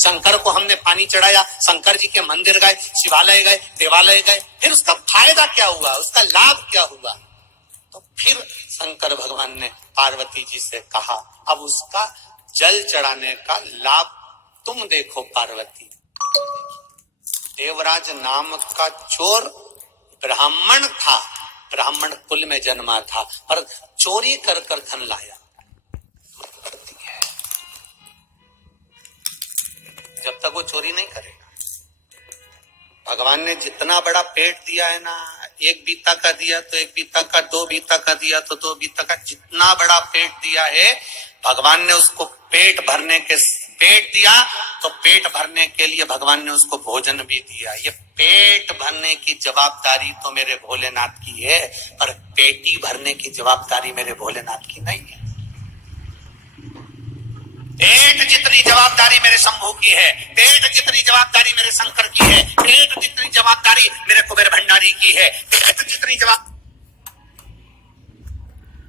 शंकर को हमने पानी चढ़ाया, शंकर जी के मंदिर गए, शिवालय गए, देवालय गए, फिर उसका फायदा क्या हुआ, उसका लाभ क्या हुआ? तो फिर शंकर भगवान ने पार्वती जी से कहा, अब उसका जल चढ़ाने का लाभ तुम देखो पार्वती। देवराज नाम का चोर ब्राह्मण था, ब्राह्मण कुल में जन्मा था, पर चोरी कर कर धन लाया। जब तक वो चोरी नहीं करेगा, भगवान ने जितना बड़ा पेट दिया है ना, एक बीता का दिया तो एक बीता का, दो बीता का दिया तो दो बीता का, जितना बड़ा पेट दिया है भगवान ने उसको पेट भरने के, पेट दिया तो पेट भरने के लिए भगवान ने उसको भोजन भी दिया। ये पेट भरने की जवाबदारी तो मेरे भोलेनाथ की है, पर पेटी भरने की जवाबदारी मेरे भोलेनाथ की नहीं है। पेट जितनी जवाबदारी मेरे शंभू की है, पेट जितनी जवाबदारी मेरे शंकर की है, पेट जितनी जवाबदारी मेरे कुबेर भंडारी की है, पेट जितनी जवाब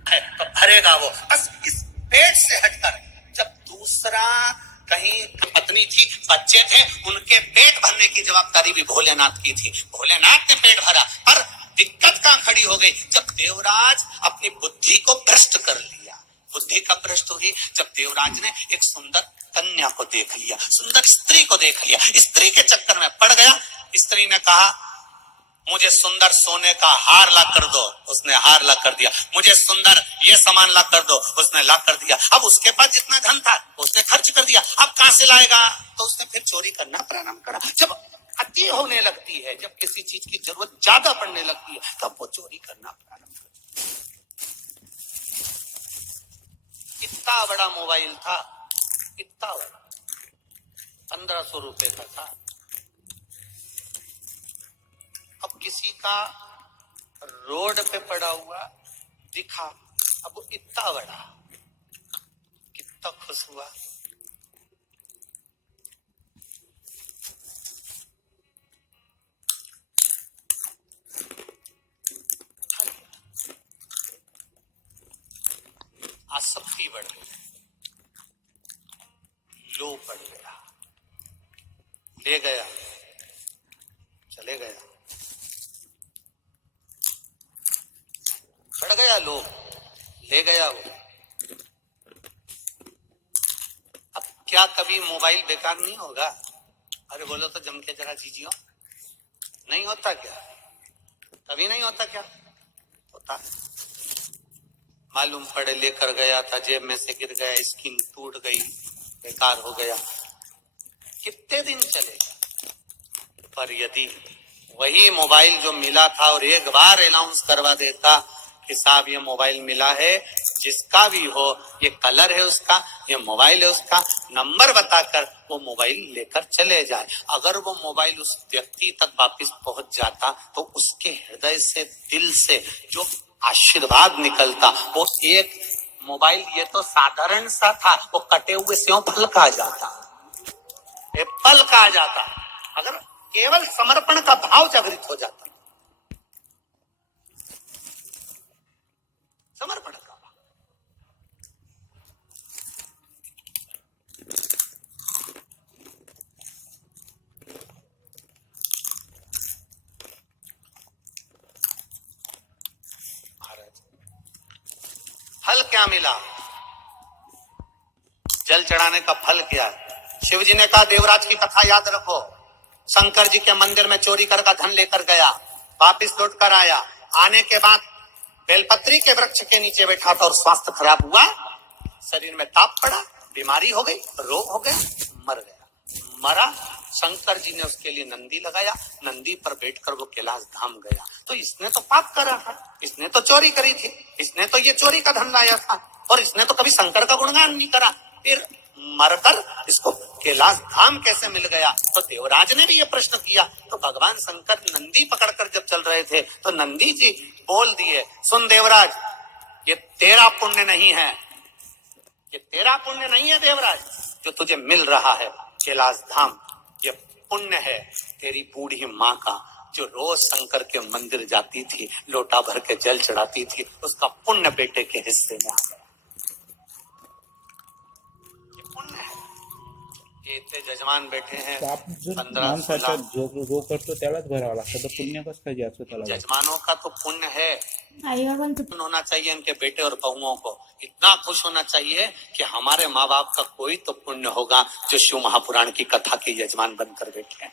है तो भरेगा वो। बस इस पेट से हटकर जब दूसरा कहीं पत्नी थी, बच्चे थे, उनके पेट भरने की जवाबदारी भी भोलेनाथ की थी। भोलेनाथ ने पेट भरा, पर दिक्कत कहां खड़ी हो गई? जब देवराज अपनी बुद्धि को भ्रष्ट कर लिया। बुद्धि का भ्रष्ट हुई जब देवराज ने एक सुंदर कन्या को देख लिया, सुंदर स्त्री को देख लिया, स्त्री के चक्कर में पड़ गया। स्त्री ने कहा, मुझे सुंदर सोने का हार ला कर दो, उसने हार ला कर दिया। मुझे सुंदर ये सामान ला कर दो, उसने ला कर दिया। अब उसके पास जितना धन था उसने खर्च कर दिया, अब कहां से लाएगा? तो उसने फिर चोरी करना प्रारंभ करा। जब अति होने लगती है, जब किसी चीज की जरूरत ज्यादा पड़ने लगती है, तब वो चोरी करना प्रारंभ करती है। इतना बड़ा मोबाइल था, इतना बड़ा, 1500 रुपए का था। अब किसी का रोड पे पड़ा हुआ दिखा, अब वो इतना बड़ा, कितना खुश हुआ। आसक्ति बढ़ गई, लोभ बढ़ गया, ले गया, चले गया, बढ़ गया लोभ, ले गया वो। अब क्या कभी मोबाइल बेकार नहीं होगा? अरे बोलो तो जम के जरा जीजियो, नहीं होता क्या? कभी नहीं होता क्या? होता। मालूम पड़े लेकर गया था, जेब में से गिर गया, स्क्रीन टूट गई, बेकार हो गया, कितने दिन चलेगा? पर यदि वही मोबाइल जो मिला था और एक बार अनाउंस करवा देता कि साहब ये मोबाइल मिला है, जिसका भी हो, ये कलर है उसका, ये मोबाइल है उसका, नंबर बताकर वो मोबाइल लेकर चले जाए। अगर वो मोबाइल उस व्यक्ति तक वापस पहुंच जाता तो उसके हृदय से, दिल से जो आशीर्वाद निकलता, वो एक मोबाइल, ये तो साधारण सा था, वो कटे हुए सेव फल का आ जाता, एप्पल का आ जाता, अगर केवल समर्पण का भाव जागृत हो जाता। समर्पण का भाव। महाराज, फल क्या मिला? जल चढ़ाने का फल क्या? शिव जी ने कहा, देवराज की कथा याद रखो, शंकर जी के मंदिर में चोरी कर का धन लेकर गया, वापिस लौट कर आया, आने के बाद बेलपत्री के वृक्ष के नीचे बैठा था और स्वास्थ्य खराब हुआ, शरीर में ताप पड़ा, बीमारी हो गई, रोग हो गया, मर गया। मरा, शंकर जी ने उसके लिए नंदी लगाया, नंदी पर बैठकर वो कैलाश धाम गया। तो इसने तो पाप करा था, इसने तो चोरी करी थी, इसने तो ये चोरी का धन लाया था, और इसने तो कभी शंकर का गुणगान नहीं करा, फिर मरकर इसको कैलाश धाम कैसे मिल गया? तो देवराज ने भी ये प्रश्न किया। तो भगवान शंकर नंदी पकड़कर जब चल रहे थे तो नंदी जी बोल दिए, सुन देवराज, ये तेरा पुण्य नहीं है, ये तेरा पुण्य नहीं है देवराज, जो तुझे मिल रहा है कैलाश धाम, ये पुण्य है तेरी बूढ़ी माँ का, जो रोज शंकर के मंदिर जाती थी, लोटा भर के जल चढ़ाती थी, उसका पुण्य बेटे के हिस्से में आ गया। ये पुण्य है। हे इथे जजमान बैठे हैं तर आपण जर 15 माणसाचा 16 जो करतो त्यालाच भरावा लागतं, तर पुण्य कसं काय द्यायचं त्याला? जजमानों का तो पुण्य है, आई बाबांचं होना चाहिए इनके बेटे और बहुओं को इतना खुश होना चाहिए कि हमारे माँ बाप का कोई तो पुण्य होगा जो शिव महापुराण की कथा के यजमान बनकर बैठे हैं।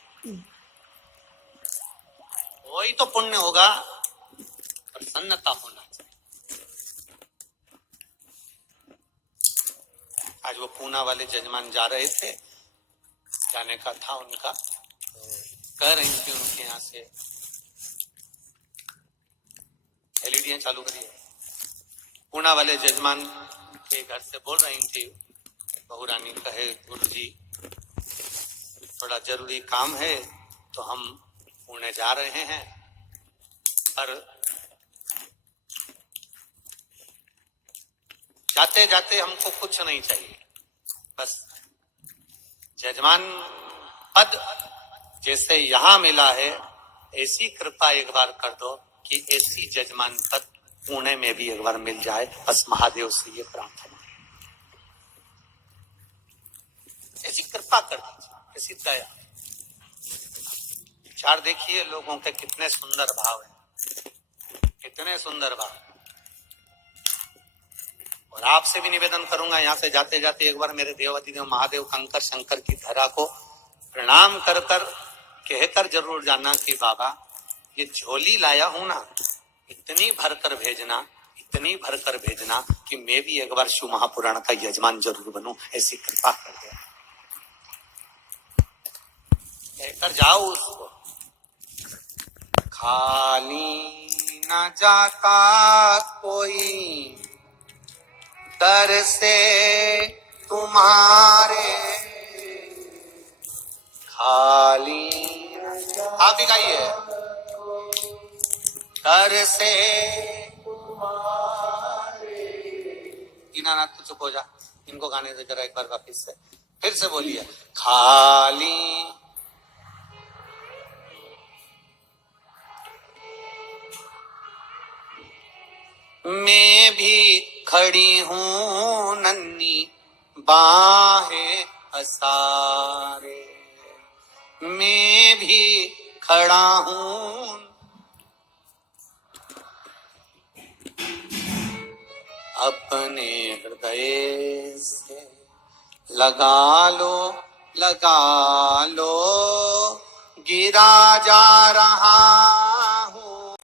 कोई तो पुण्य होगा, प्रसन्नता होना चाहिए। आज वो पूना वाले जजमान जा रहे थे, जाने का था उनका, कह रही थी उनके यहाँ से एलईडी चालू करिए। पूना वाले जजमान के घर से बोल रही थी, बहू रानी कहे गुरु जी थोड़ा जरूरी काम है तो हम पुणे जा रहे हैं, पर जाते जाते हमको कुछ नहीं चाहिए, बस जजमान पद जैसे यहां मिला है ऐसी कृपा एक बार कर दो कि ऐसी जजमान पद पुणे में भी एक बार मिल जाए। बस महादेव से ये प्रार्थना, ऐसी कृपा कर दीजिए, ऐसी दया। विचार देखिए लोगों के कितने सुंदर भाव हैं, कितने सुंदर भाव। और आपसे भी निवेदन करूंगा, यहाँ से जाते जाते एक बार मेरे देवाधिदेव महादेव कंकर शंकर की धरा को प्रणाम कर कर कहकर जरूर जाना कि बाबा ये झोली लाया हूं ना, इतनी भरकर भेजना, इतनी भरकर भेजना कि मैं भी एक बार शिव महापुराण का यजमान जरूर बनूं, ऐसी कृपा कर दे। कहकर जाओ उसको। खाली न जाता कोई दर से तुम्हारे, खाली आप भी गाइए। दर से दीनानाथ तो चुप हो जा, इनको गाने से जरा एक बार वापिस से फिर से बोलिए। खाली मैं भी खड़ी हूँ नन्ही बाहें पसारे, मैं भी खड़ा हूँ अपने हृदय से, लगा लो गिरा जा रहा